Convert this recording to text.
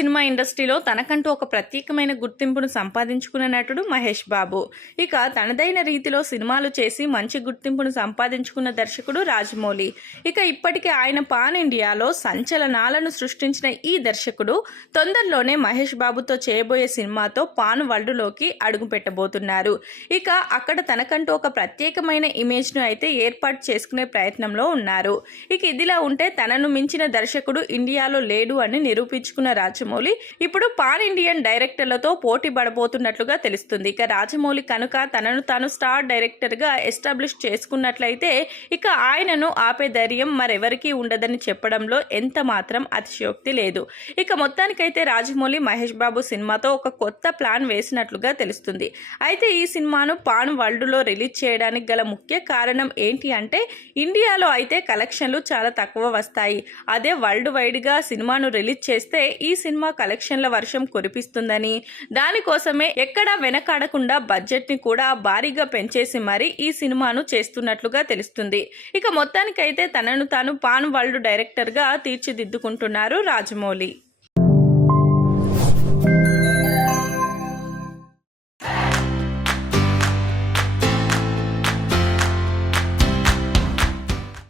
Cinema ఇండస్ట్రీలో తనకంటూ ఒక ప్రత్యేకమైన గుర్తింపును సంపాదించుకున్న నటుడు మహేష్ బాబు. ఇక తనదైన రీతిలో సినిమాలు చేసి మంచి గుర్తింపును సంపాదించుకున్న దర్శకుడు రాజమౌళి. ఇక ఇప్పటికే ఆయన పాన్ ఇండియాలో సంచలనాలను సృష్టించిన ఈ దర్శకుడు తొందరలోనే మహేష్ బాబుతో చేయబోయే సినిమాతో పాన్ వరల్డ్లోకి అడుగు పెట్టబోతున్నారు. ఇక అక్కడ తనకంటూ ఒక ప్రత్యేకమైన ఇమేజ్ను అయితే ఏర్పాటు చేసుకునే ప్రయత్నంలో ఉన్నారు. ఇక ఇదిలా ఉంటే తనను మించిన దర్శకుడు ఇండియాలో లేడు అని నిరూపించుకున్న రాజమౌళి ఇప్పుడు పాన్ ఇండియన్ డైరెక్టర్లతో పోటీ పడబోతున్నట్లుగా తెలుస్తుంది. ఇక రాజమౌళి కనుక తనను తాను స్టార్ డైరెక్టర్గా ఎస్టాబ్లిష్ చేసుకున్నట్లయితే ఇక ఆయనను ఆపే ధైర్యం మరెవరికీ ఉండదని చెప్పడంలో ఎంత మాత్రం అతిశయోక్తి లేదు. ఇక మొత్తానికైతే రాజమౌళి మహేష్ బాబు సినిమాతో ఒక కొత్త ప్లాన్ వేసినట్లుగా తెలుస్తుంది. అయితే ఈ సినిమాను పాన్ వరల్డ్లో రిలీజ్ చేయడానికి గల ముఖ్య కారణం ఏంటి అంటే ఇండియాలో అయితే కలెక్షన్లు చాలా తక్కువ వస్తాయి. అదే వరల్డ్ వైడ్గా సినిమాను రిలీజ్ చేస్తే ఈ సినిమా కలెక్షన్ల వర్షం కురిపిస్తుందని, దానికోసమే ఎక్కడా వెనకాడకుండా బడ్జెట్ని కూడా భారీగా పెంచేసి మరీ ఈ సినిమాను చేస్తున్నట్లుగా తెలుస్తుంది. ఇక మొత్తానికైతే తనను తాను పాన్ వరల్డ్ డైరెక్టర్గా తీర్చిదిద్దుకుంటున్నారు రాజమౌళి.